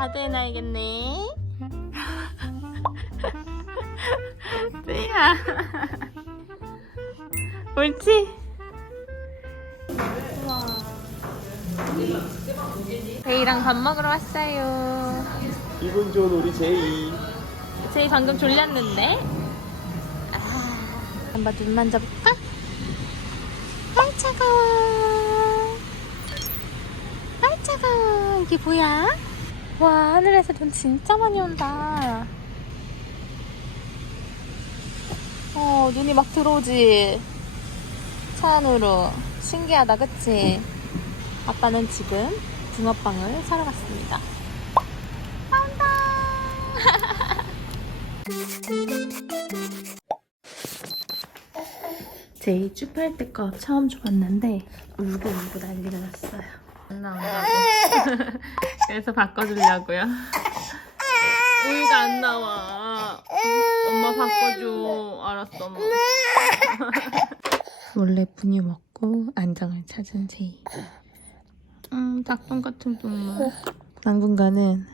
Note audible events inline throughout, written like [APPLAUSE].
가드 해놔야겠네. 쯔야. 옳지? 제이랑 밥 먹으러 왔어요. 기분 좋은 우리 제이. 제이 방금 졸렸는데. 아, 한번 눈 만져볼까? 아이 차가워. 아이 차가워. 이게 뭐야? 와 하늘에서 눈 진짜 많이 온다. 어 눈이 막 들어오지. 차 안으로 신기하다 그치? 아빠는 지금 붕어빵을 사러 갔습니다. 나온다. [LAUGHS] 제이 쭈팔 때거 처음 줘봤는데 울고 울고 난리가 났어요. 안 나온다고. [LAUGHS] 그래서 바꿔주려고요. 우유가 안 나와. 엄마 바꿔줘. 알았어, 엄마. [LAUGHS] 원래 분유 먹고 안정을 찾은 제이. 음, 닭똥 같은 분모. 당분간은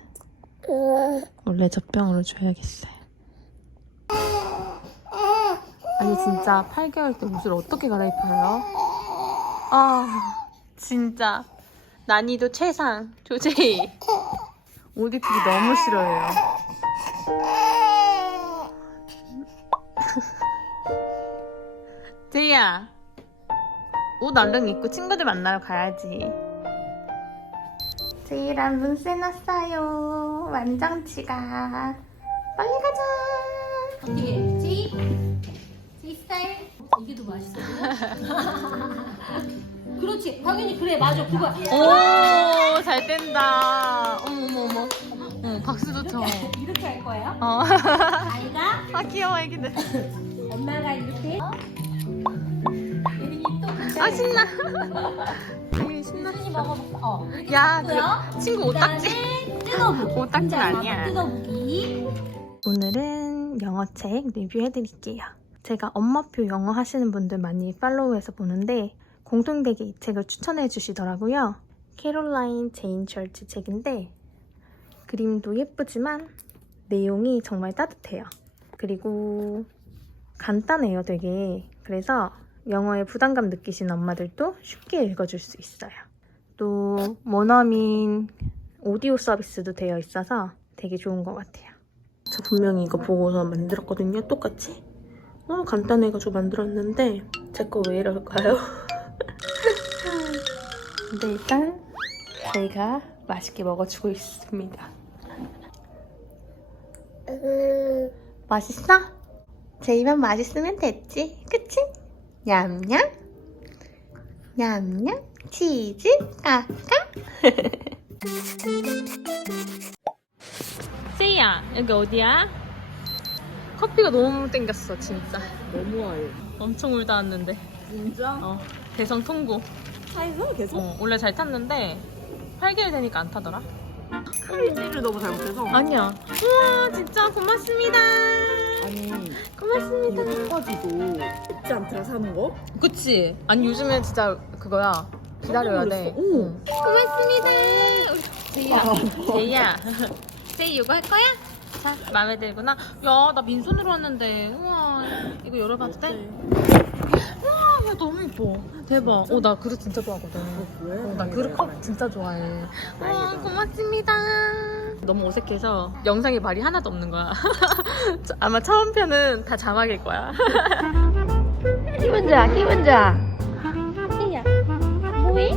원래 젖병으로 줘야겠어요. 아니 진짜 8개월 때 옷을 어떻게 갈아입혀요? 아 진짜 난이도 최상. 조제이 옷 입히기 너무 싫어해요. [LAUGHS] 제이야 옷 얼른 입고 친구들 만나러 가야지. 제이랑 문세 났어요. 완장치가 빨리 가자. 어떻게 지? 지 스타일? 이게 더 맛있어요? [LAUGHS] 그렇지 당연히 그래 맞아 그거 오, 잘 뗀다. 어머, 어머, 어머. 어, 박수도 쳐. 이렇게 할 거예요? 어. 아이가 아, 귀여워, 애기들. [LAUGHS] 엄마가 이렇게 어? 아, 신나. [LAUGHS] 당연히 신났어. 먹어볼까? 어 야, 그래요? 그 친구 오딱지. 그다음에 뜯어보기 [LAUGHS] 오딱지는 혼자 아니야. 한번 뜯어보기 오늘은 영어책 리뷰해드릴게요. 제가 엄마표 영어 하시는 분들 많이 팔로우해서 보는데 공통되게 이 책을 추천해 주시더라고요. 캐롤라인 제인 철치 책인데 그림도 예쁘지만 내용이 정말 따뜻해요. 그리고 간단해요, 되게. 그래서 영어에 부담감 느끼시는 엄마들도 쉽게 읽어줄 수 있어요. 또 원어민 오디오 서비스도 되어 있어서 되게 좋은 것 같아요. 저 분명히 이거 보고서 만들었거든요. 똑같이. 너무 간단해가지고 만들었는데 제 거 왜 이럴까요? [LAUGHS] 근데 일단 저희가 맛있게 먹어주고 있습니다. 맛있어? 제 입만 맛있으면 됐지, 그치? 냠냠 냠냠 치즈 까까 [LAUGHS] 세이야 여기 어디야? 커피가 너무 땡겼어 진짜 너무하해. 엄청 울다 왔는데 진짜? 어 대성 통고 차에서 계속? 어 원래 잘 탔는데 8개월 되니까 안 타더라. 칼질을 너무 잘못해서. 아니야. 우와 진짜 고맙습니다. 아니 고맙습니다. 이거까지도 쉽지 않더라 사는 거? 그치. 아니 요즘에 진짜 그거야. 기다려야 돼 깜짝 놀랐어. 응. 고맙습니다. 제이야. 제이야. [LAUGHS] 제이 이거 할 거야? 자 마음에 들구나? 야 나 민손으로 왔는데. 우와 이거 열어봐도 돼? 야 너무 이뻐. 대박. 어 나 그릇 진짜 좋아하거든. 왜? 어, 나 그릇 컵 진짜 좋아해. 우와 고맙습니다. 너무 어색해서 영상에 말이 하나도 없는 거야. 저- [LAUGHS] 아마 처음 편은 다 자막일 거야. 기분 좋아 기분 좋아 세야. 뭐해?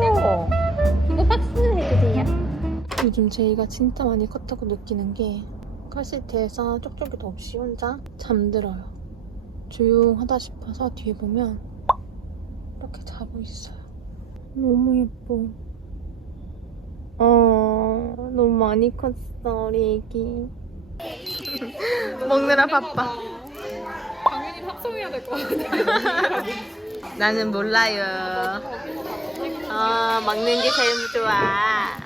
귀여워 이거 박스 해주세요 요즘 제이가 진짜 많이 컸다고 느끼는 게 카시트에서 쪽쪽이도 없이 혼자 잠들어요. 조용하다 싶어서 뒤에 보면 이렇게 자고 있어요. 너무 예뻐. 어, 너무 많이 컸어, 우리 애기. [LAUGHS] 먹느라 바빠. 당연히 합성해야 될 것 같아. [LAUGHS] 나는 몰라요. 어, 먹는 게 제일 좋아.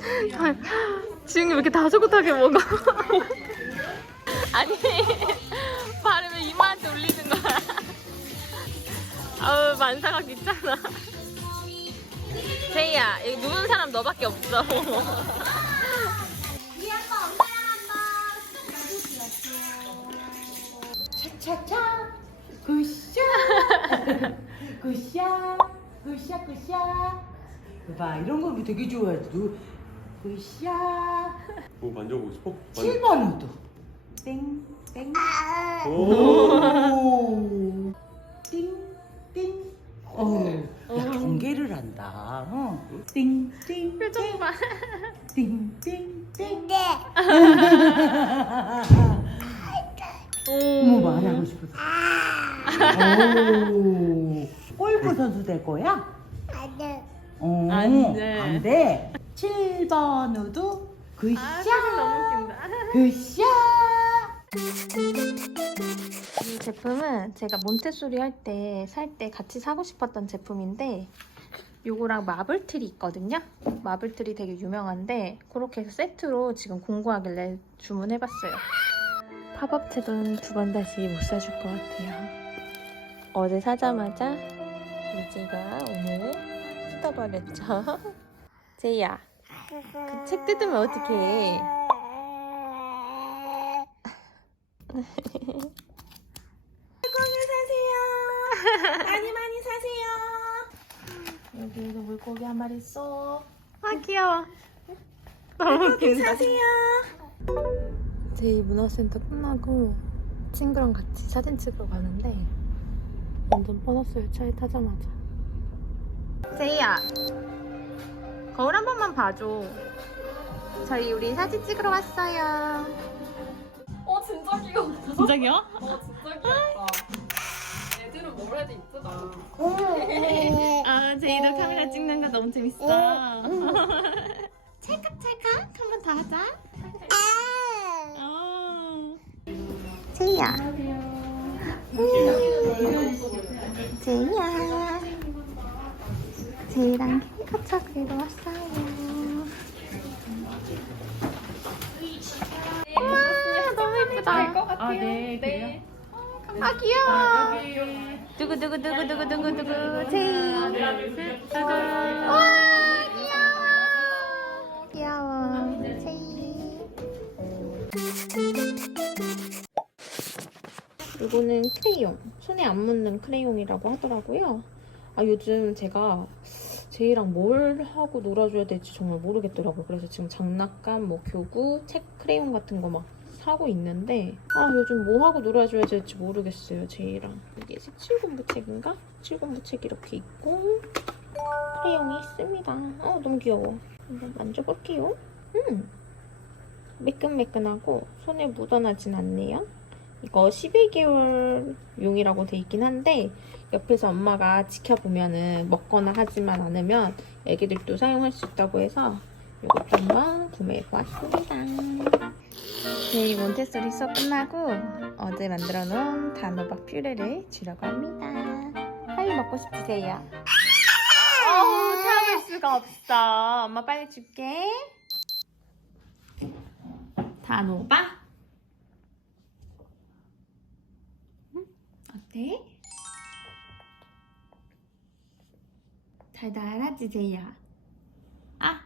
[LAUGHS] 지웅이 왜 이렇게 다소곳하게 먹어? 아니, 아우, 만사가 귀찮아. 제이야, 여기 누운 사람 너밖에 없어. 우리 아빠 엄마랑 한번 차차차 굿샷 굿샷 굿샷 굿샷 봐 이런 거 되게 좋아하지 너 굿샷 뭐 만져보고 싶어? 7번 우도 땡땡 오. 띵띵 어, 야 경계를 한다 어. 띵띵 표정 봐. 띵띵띵 네. [LAUGHS] 어머 말하고 싶었어 오 골프 선수 될 거야? 안돼 어, 안 돼. 안 돼. 7번 우도 굿샷. 아, 표정 너무 웃긴다. 굿샷. 이 제품은 제가 몬테소리 할 때살때 같이 사고 싶었던 제품인데 요거랑 마블트리 있거든요. 마블트리 되게 유명한데 그렇게 해서 세트로 지금 공구하길래 주문해봤어요. 팝업 책은 두번 다시 못 사줄 것 같아요. 어제 사자마자 유지가 오늘 뜯어버렸죠. [LAUGHS] 제이야, 그 책 뜯으면 어떡해. [LAUGHS] 물고기. 많이 많이 사세요. 여기도 물고기 한 마리 있어. 아 귀여워. 너무 웃긴다. 사세요. 제이 문화센터 끝나고 친구랑 같이 사진 찍으러 가는데 완전 뻔했어요. 차에 타자마자. 제이야, 거울 한 번만 봐줘. 저희 우리 사진 찍으러 왔어요. 어 진짜 귀엽다. 진짜 귀여워? 어 진짜 귀엽다. 해도 이쁘다. 아, 제이도 카메라 찍는 거 너무 재밌어. [LAUGHS] 찰칵찰칵 한번 더 하자. 어. 제이야. 제이야. 제이랑 캐릭터 그리러 왔어요. 우와, 너무 예쁘다. 될것 같아요. 아, 네, 네. 아 귀여워. 두구 두구 두구 두구 두구 두구 제이. 와 귀여워. 귀여워 제이. 이거는 크레용. 손에 안 묻는 크레용이라고 하더라고요. 아 요즘 제가 제이랑 뭘 하고 놀아줘야 될지 정말 모르겠더라고요. 그래서 지금 장난감, 뭐 교구, 책 크레용 같은 거 막 사고 있는데 아 요즘 뭐 하고 놀아줘야 될지 모르겠어요 제이랑. 이게 17공부 책인가? 17공부 책 이렇게 있고 크레용이 있습니다. 어 너무 귀여워. 한번 만져볼게요. 음! 매끈매끈하고 손에 묻어나진 않네요. 이거 11개월 용이라고 돼 있긴 한데 옆에서 엄마가 지켜보면은 먹거나 하지만 않으면 애기들도 사용할 수 있다고 해서 이것도 한번 구매해보았습니다 저희 몬테소리 수업 끝나고 어제 만들어 놓은 단호박 퓨레를 주려고 합니다. 빨리 먹고 싶으세요? 어우, 참을 수가 없어. 엄마 빨리 줄게. 단호박? 응? 어때? 제이야? 아!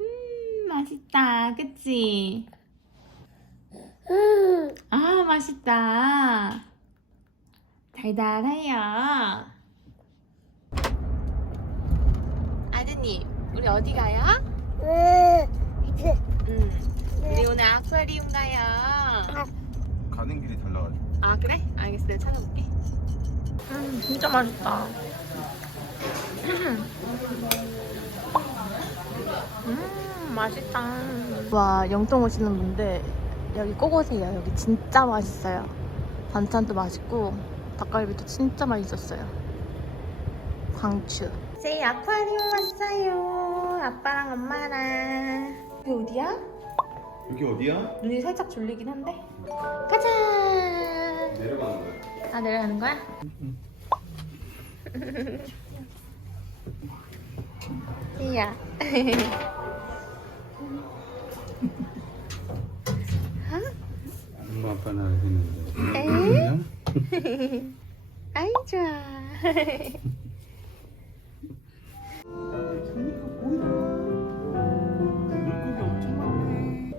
음, 맛있다. 그치? 아, 맛있다. 달달해요. 아드님, 우리 어디 가요? 음, 우리 오늘 아쿠아리움 가요. 가는 길이 달라가지고. 아, 그래? 알겠어. 내가 찾아볼게. 음, 진짜 맛있다. 음, 맛있다. 와, 영동 오시는 분들 여기 꼭 오세요. 여기 진짜 맛있어요. 반찬도 맛있고 닭갈비도 진짜 맛있었어요. 광추. 제이 아쿠아리움 왔어요. 아빠랑 엄마랑. 여기 어디야? 여기 어디야? 눈이 살짝 졸리긴 한데. 가자. 내려가는 거야. 아 내려가는 거야? [LAUGHS] 지야. [LAUGHS] 엄마 아빠는 했는데. 에이? 아이 좋아.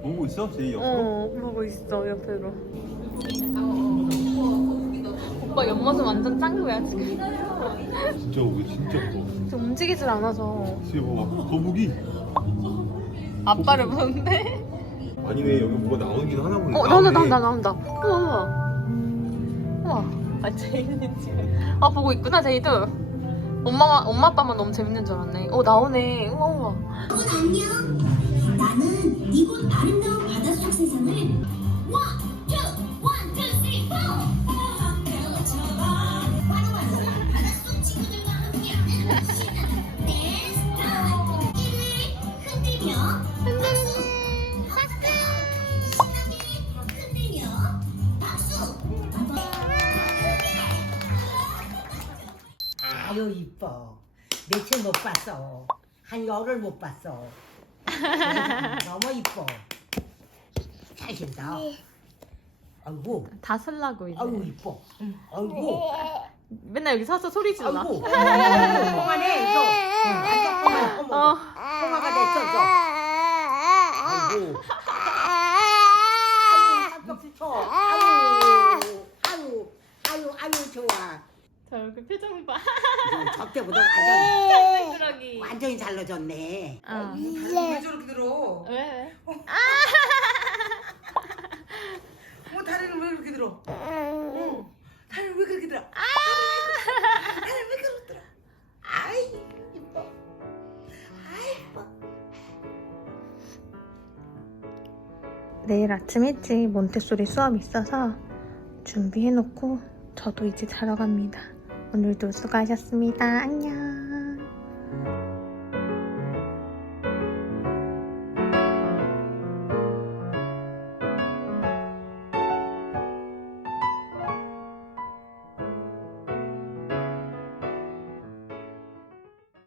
보고 있어? 제이 옆으로? 어 보고 있어 옆으로 오빠 옆모습 완전 짱구야 지금 진짜 오고 진짜 커. 지금 움직이질 않아서 뒤에 봐봐. 거북이. 아빠를 보는데 아니 왜 여기 뭐가 나오긴 하나 보네. 어 나온다 나온다 나온다. 우와 우와. 우와. 아 제이는 지금. 아 보고 있구나 제이도 엄마 엄마 아빠만 너무 재밌는 줄 알았네. 어 나오네. 우와 우와. 여러분 안녕. 나는 이곳 아름다운 바닷속 세상을 이뻐. 며칠 못 봤어. 한 열흘 못 봤어. [LAUGHS] 너무 이뻐. 잘생다. 아이고, 다 슬라고 이제 아이고 이뻐. 아이고, 맨날 여기 서서 소리 질러 아이고. [LAUGHS] 그만해, 저. 완전. 어머, 어. 통화가 됐어, 저. 아이고. 아유, 쳐. 아유, 아유, 아유, 아유, 좋아. 저 얼굴 표정 봐 적대보다 완전, 그러기 완전히 잘라졌네. 어. 왜 저렇게 들어? 왜 왜? 어, 다리는 왜 그렇게 들어? 어, 다리는 왜 그렇게 들어? 다리는 왜 그렇게 들어? 아이, 이뻐. 아이, 이뻐. 내일 아침 일찍 몬테소리 수업이 있어서 준비해놓고 저도 이제 자러 갑니다. 오늘도 수고하셨습니다. 안녕.